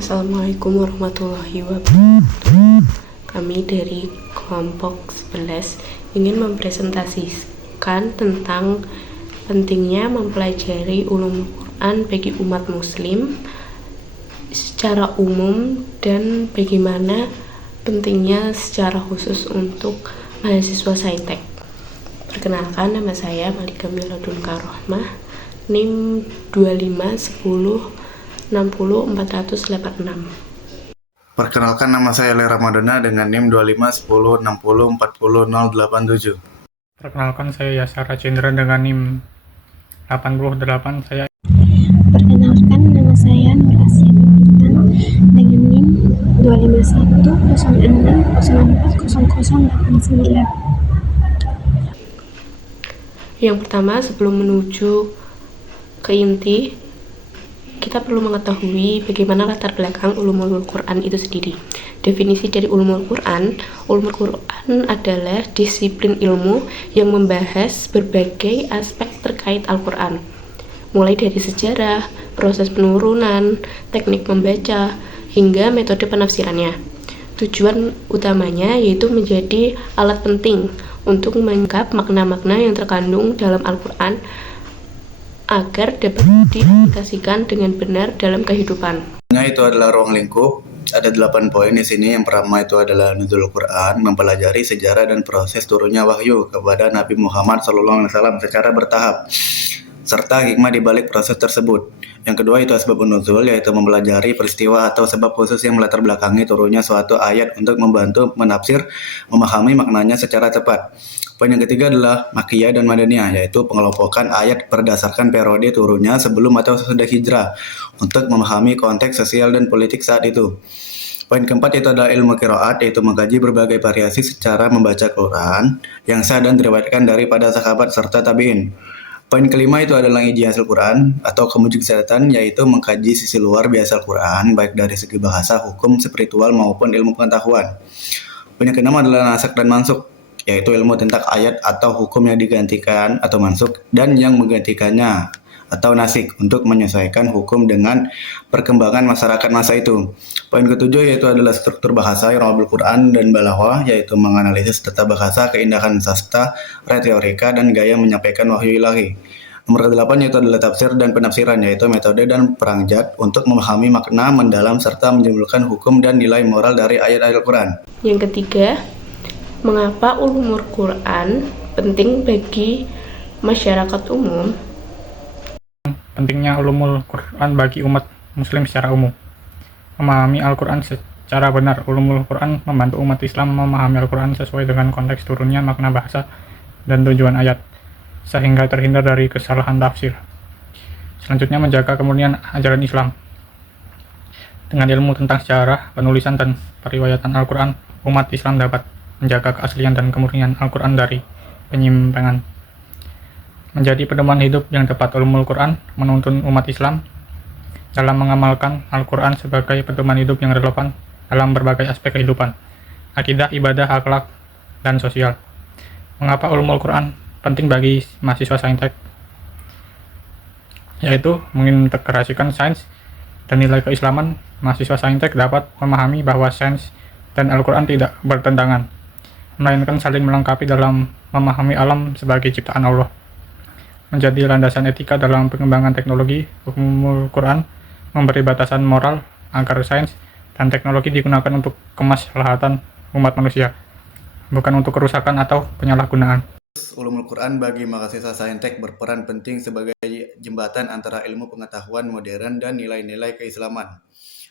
Assalamualaikum warahmatullahi wabarakatuh. Kami dari kelompok 11 ingin mempresentasikan tentang pentingnya mempelajari ulum Quran bagi umat muslim secara umum dan bagaimana pentingnya secara khusus untuk mahasiswa saintek. Perkenalkan, nama saya Malika Miladun Karohmah, NIM 2510604086. Perkenalkan, nama saya Le Ramadana dengan NIM 251060404087. Perkenalkan, saya Yasara Cindra dengan NIM 88. Perkenalkan, nama saya Nur Asia Bintang dengan NIM 25106040089. Yang pertama, sebelum menuju ke inti, kita perlu mengetahui bagaimana latar belakang ulumul Quran itu sendiri. Definisi dari ulumul Quran adalah disiplin ilmu yang membahas berbagai aspek terkait Al-Quran, mulai dari sejarah, proses penurunan, teknik membaca, hingga metode penafsirannya. Tujuan utamanya yaitu menjadi alat penting untuk menangkap makna-makna yang terkandung dalam Al-Quran agar dapat diaplikasikan dengan benar dalam kehidupan. Itu adalah ruang lingkup. Ada 8 poin di sini. Yang pertama itu adalah nuzul Quran, mempelajari sejarah dan proses turunnya wahyu kepada Nabi Muhammad SAW secara bertahap, serta hikmah di balik proses tersebut. Yang kedua itu asbabun nuzul, yaitu mempelajari peristiwa atau sebab khusus yang melatar belakangi turunnya suatu ayat untuk membantu menafsir, memahami maknanya secara tepat. Poin yang ketiga adalah Makkiyah dan Madaniyah, yaitu pengelompokan ayat berdasarkan periode turunnya sebelum atau sesudah hijrah untuk memahami konteks sosial dan politik saat itu. Poin keempat itu adalah ilmu qiraat, yaitu mengkaji berbagai variasi secara membaca Quran yang sah dan diriwayatkan daripada sahabat serta tabi'in. Poin kelima itu adalah ijazah Al-Quran atau kemujizatan, yaitu mengkaji sisi luar biasa Al-Quran baik dari segi bahasa, hukum, spiritual maupun ilmu pengetahuan. Poin yang keenam adalah nasak dan mansuk, yaitu ilmu tentang ayat atau hukum yang digantikan atau mansuk dan yang menggantikannya atau nasik untuk menyesuaikan hukum dengan perkembangan masyarakat masa itu. Poin ketujuh yaitu adalah struktur bahasa Irobul Quran dan Balaghah, yaitu menganalisis tata bahasa, keindahan sastra, retorika, dan gaya menyampaikan wahyu ilahi. Nomor ke-8 yaitu adalah tafsir dan penafsiran, yaitu metode dan perangjat untuk memahami makna mendalam serta menyimpulkan hukum dan nilai moral dari ayat-ayat Al-Quran. Yang ketiga, mengapa ulumul Quran penting bagi masyarakat umum? Pentingnya ulumul Quran bagi umat muslim secara umum. Memahami Al-Quran secara benar. Ulumul Quran membantu umat Islam memahami Al-Quran sesuai dengan konteks turunnya, makna bahasa, dan tujuan ayat, sehingga terhindar dari kesalahan tafsir. Selanjutnya, menjaga kemurnian ajaran Islam. Dengan ilmu tentang sejarah, penulisan, dan periwayatan Al-Quran, umat Islam dapat menjaga keaslian dan kemurnian Al-Quran dari penyimpangan. Menjadi pedoman hidup yang tepat. Ulumul Quran menuntun umat Islam dalam mengamalkan Al-Quran sebagai pedoman hidup yang relevan dalam berbagai aspek kehidupan, akidah, ibadah, akhlak, dan sosial. Mengapa ulumul Quran penting bagi mahasiswa saintek? Yaitu mengintegrasikan sains dan nilai keislaman. Mahasiswa saintek dapat memahami bahwa sains dan Al-Quran tidak bertentangan, melainkan saling melengkapi dalam memahami alam sebagai ciptaan Allah. Menjadi landasan etika dalam pengembangan teknologi. Ulumul Quran memberi batasan moral agar sains dan teknologi digunakan untuk kemaslahatan umat manusia, bukan untuk kerusakan atau penyalahgunaan. Ulumul Quran bagi mahasiswa saintek berperan penting sebagai jembatan antara ilmu pengetahuan modern dan nilai-nilai keislaman.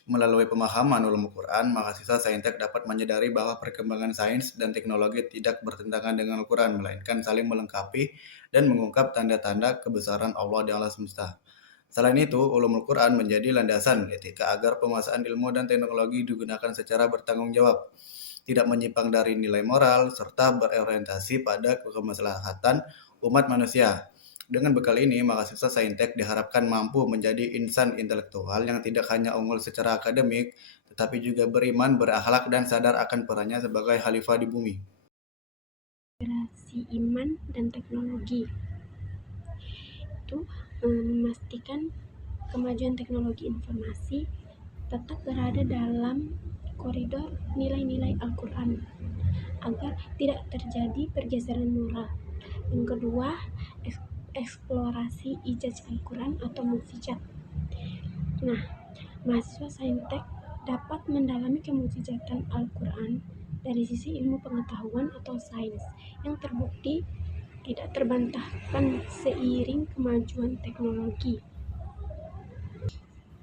Melalui pemahaman ulumul Quran, mahasiswa saintek dapat menyadari bahwa perkembangan sains dan teknologi tidak bertentangan dengan Al-Quran, melainkan saling melengkapi dan mengungkap tanda-tanda kebesaran Allah di alam semesta. Selain itu, ulumul Quran menjadi landasan etika agar penguasaan ilmu dan teknologi digunakan secara bertanggung jawab, tidak menyimpang dari nilai moral, serta berorientasi pada kemaslahatan umat manusia. Dengan bekal ini, mahasiswa saintek diharapkan mampu menjadi insan intelektual yang tidak hanya unggul secara akademik, tetapi juga beriman, berakhlak, dan sadar akan perannya sebagai khalifah di bumi. Generasi iman dan teknologi itu memastikan kemajuan teknologi informasi tetap berada dalam koridor nilai-nilai Al-Quran agar tidak terjadi pergeseran moral. Yang kedua, eksplorasi ijaz Al-Quran atau mukjizat. Nah, mahasiswa saintek dapat mendalami kemukjizatan Al-Quran dari sisi ilmu pengetahuan atau sains yang terbukti tidak terbantahkan seiring kemajuan teknologi.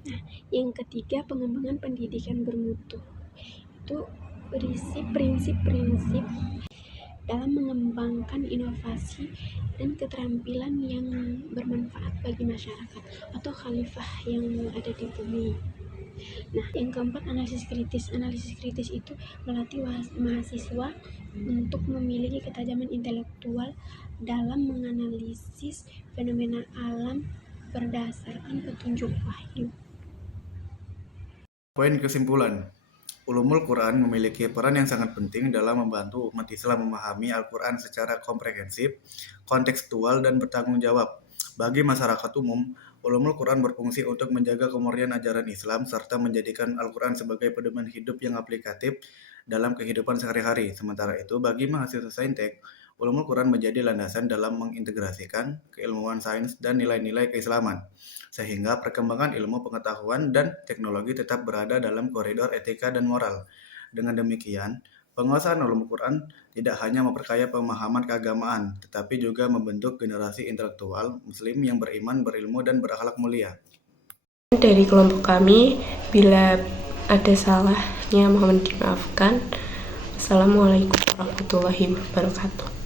Nah, yang ketiga, pengembangan pendidikan bermutu. Itu berisi prinsip-prinsip dalam mengembangkan inovasi dan keterampilan yang bermanfaat bagi masyarakat atau khalifah yang ada di bumi. Nah, yang keempat, analisis kritis. Analisis kritis itu melatih mahasiswa untuk memiliki ketajaman intelektual dalam menganalisis fenomena alam berdasarkan petunjuk wahyu. Poin kesimpulan, Ulumul Quran memiliki peran yang sangat penting dalam membantu umat Islam memahami Al-Quran secara komprehensif, kontekstual, dan bertanggung jawab. Bagi masyarakat umum, Ulumul Quran berfungsi untuk menjaga kemurnian ajaran Islam serta menjadikan Al-Quran sebagai pedoman hidup yang aplikatif dalam kehidupan sehari-hari. Sementara itu, bagi mahasiswa saintek, Ulumul Quran menjadi landasan dalam mengintegrasikan keilmuan sains dan nilai-nilai keislaman, sehingga perkembangan ilmu pengetahuan dan teknologi tetap berada dalam koridor etika dan moral. Dengan demikian, penguasaan ulumul Quran tidak hanya memperkaya pemahaman keagamaan, tetapi juga membentuk generasi intelektual muslim yang beriman, berilmu, dan berakhlak mulia. Dari kelompok kami, bila ada salahnya mohon dimaafkan. Assalamualaikum warahmatullahi wabarakatuh.